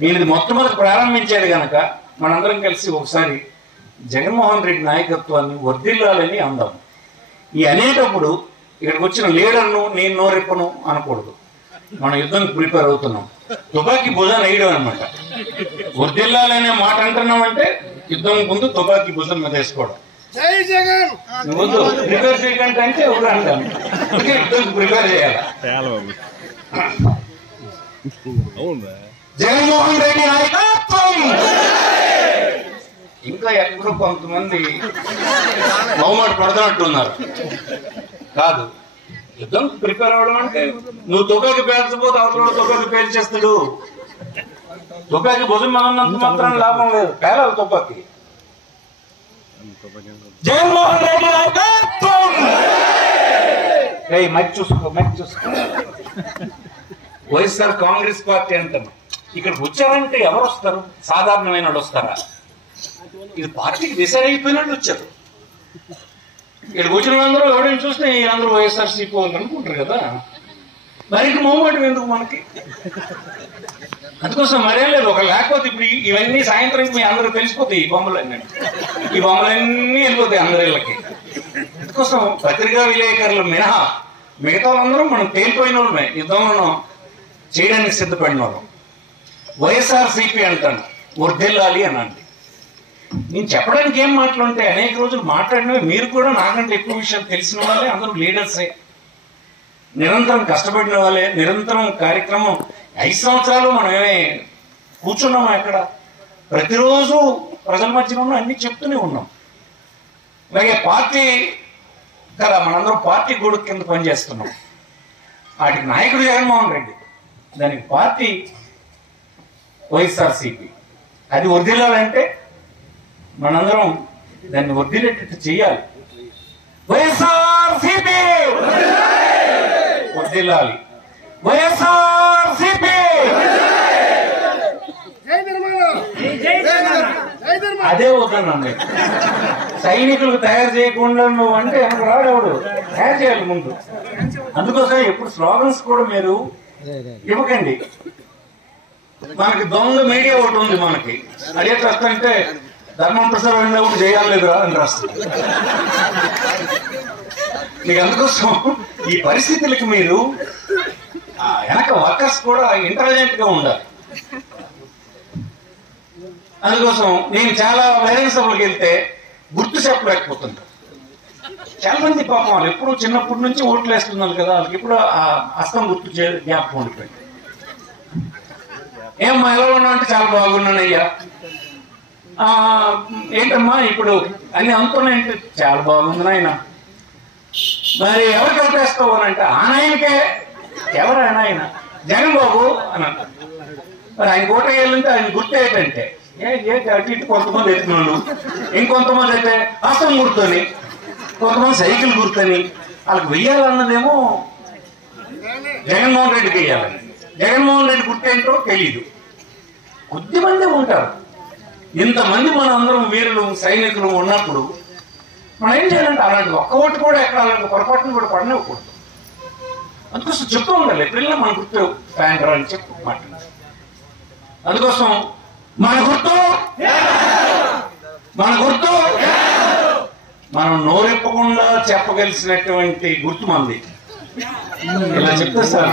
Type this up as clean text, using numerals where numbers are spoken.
వీళ్ళది మొట్టమొదటి ప్రారంభించాడు కనుక మనందరం కలిసి ఒకసారి జగన్మోహన్ రెడ్డి నాయకత్వాన్ని వర్ధిల్లాలని అందాం. ఈ అనేటప్పుడు ఇక్కడికి వచ్చిన లీడర్ను నేను నోరెప్పను అనకూడదు. మనం యుద్ధానికి ప్రిపేర్ అవుతున్నాం. తుపాకీ భుజాన్ని వేయడం అనమాట. వర్ధిల్లాలనే మాట అంటున్నామంటే యుద్ధం ముందు తుపాకీ భుజం మీద వేసుకోవడం. వద్దు ప్రిపేర్ చేయకంటే అంటే ఒకటి అంటాను. యుద్ధం ప్రిపేర్ చేయాలి. జగన్మోహన్ రెడ్డి నాయకత్వం. ఇంకా ఎక్కడో కొంతమంది బహుమాట పడుతున్నట్టున్నారు. కాదు, యుద్ధం ప్రిపేర్ అవ్వడం అంటే నువ్వు తుపాకి పేల్చబోతే అవతల తుపాకి పేల్చేస్తాడు. తుపాకి భుజం అన్నంత మాత్రం లాభం లేదు, పేలాలి తుపాకి. జగన్మోహన్ రెడ్డి నాయకత్వం. మధ్య చూసుకో, మధ్య చూసుకో. వైఎస్ఆర్ కాంగ్రెస్ పార్టీ అంటాను. ఇక్కడికి వచ్చారంటే ఎవరు వస్తారు? సాధారణమైన వాళ్ళు వస్తారా? ఇది పార్టీకి డిసైడ్ అయిపోయినట్టు వచ్చారు. ఇక్కడికి వచ్చిన వాళ్ళందరూ ఎవరైనా చూస్తే అందరూ వైఎస్ఆర్సీపీ వాళ్ళు అనుకుంటారు కదా. మరి మొహమాటం ఎందుకు మనకి? అందుకోసం మరేం లేదు. ఒక లేకపోతే ఇప్పుడు ఇవన్నీ సాయంత్రం మీ అందరూ తెలిసిపోతాయి. ఈ బొమ్మలన్నీ వెళ్ళిపోతాయి అందరిళ్ళకి. అందుకోసం పత్రికా విలేకరులు మినహా మిగతా వాళ్ళందరూ మనం తేలిపోయిన వాళ్ళమే, యుద్ధంలో చేయడానికి సిద్ధపడిన వాళ్ళం. వైఎస్ఆర్సీపీ అంటాను, వర్ధిల్లాలి అనండి. నేను చెప్పడానికి ఏం మాట్లాడుంటే అనేక రోజులు మాట్లాడినవి. మీరు కూడా నాకంటే ఎక్కువ విషయాలు తెలిసిన వాళ్ళే, అందరూ లీడర్సే, నిరంతరం కష్టపడిన వాళ్ళే. నిరంతరం కార్యక్రమం 5 సంవత్సరాలు మనం ఏమే కూర్చున్నామా? ఎక్కడ ప్రతిరోజు ప్రజల మధ్యన ఉన్న అన్ని చెప్తూనే ఉన్నాం. అలాగే పార్టీ కదా, మనందరం పార్టీ గొడుగు కింద పనిచేస్తున్నాం. వాటికి నాయకుడు జగన్మోహన్ రెడ్డి, దానికి పార్టీ వైఎస్ఆర్సీపీ. అది వర్ధిల్లాలంటే మనందరం దాన్ని వర్ధిల్లేటట్టు చేయాలి. వైఎస్ఆర్సీపీ వర్ధిల్లాలి. వైఎస్ఆర్సీపీ. అదే వద్దన్నాను. సైనికులకు తయారు చేయకుండా నువ్వు అంటే మనకు రాడెవడు, తయారు చేయాలి ముందు. అందుకోసం ఎప్పుడు స్లోగన్స్ కూడా మీరు ఇవ్వకండి. మనకి దొంగ మీడియా ఒకటి ఉంది. మనకి అదే రాస్తుంటే ధర్మం ప్రసారం ఒకటి చేయాలేదురా అని రాస్తుంది. మీకు అందుకోసం ఈ పరిస్థితులకి మీరు వెనక వర్కర్స్ కూడా ఇంటెలిజెంట్ గా ఉండాలి. అందుకోసం నేను చాలా బహిరంగ సభలకు వెళ్తే గుర్తు చెప్పలేకపోతుంటా. చాలా మంది పాపం వాళ్ళు ఎప్పుడు చిన్నప్పటి నుంచి ఓట్లు వేస్తున్నారు కదా, వాళ్ళకి ఎప్పుడు ఆ హస్తం గుర్తు జ్ఞాపకం ఉండిపోయింది. ఏమ్మా ఎలా ఉన్నా అంటే చాలా బాగున్నానయ్యా. ఏంటమ్మా ఇప్పుడు అన్ని అనుకున్నాయంటే చాలా బాగుంది నాయన. మరి ఎవరికి ఓటేస్తావు అని అంటే ఆ నాయనకే. ఎవరైనా ఆయన జగన్ బాబు అని అంటారు. మరి ఆయన ఓటేయాలంటే ఆయన గుర్తు ఏంటంటే అటు ఇటు కొంతమంది ఎత్తుకున్నాను, ఇంకొంతమంది అయితే హస్తం గుర్తుని, కొంతమంది సైకిల్ గుర్తని. వాళ్ళకి వెయ్యాలన్నదేమో జగన్మోహన్ రెడ్డికి వెయ్యాలని. జగన్మోహన్ రెడ్డి గుర్తేంటో తెలీదు. కొద్దిమంది ఉంటారు. ఇంతమంది మనం అందరం వీరులు సైనికులు ఉన్నప్పుడు మనం ఏం చేయాలంటే అలాంటి ఒక్క ఓటు కూడా ఎక్కడ అలాంటి పొరపాటును కూడా పడనివ్వకూడదు. అందుకోసం చెప్తూ ఉండాలి. ఎప్పుడైనా మన గుర్తు ఫ్యాండర్ అని చెప్పు మాట్లాడాలి. అందుకోసం మన గుర్తు మనం నోరెప్పకుండా చెప్పగలిసినటువంటి గుర్తు మంది. ఇలా చెప్తే సార్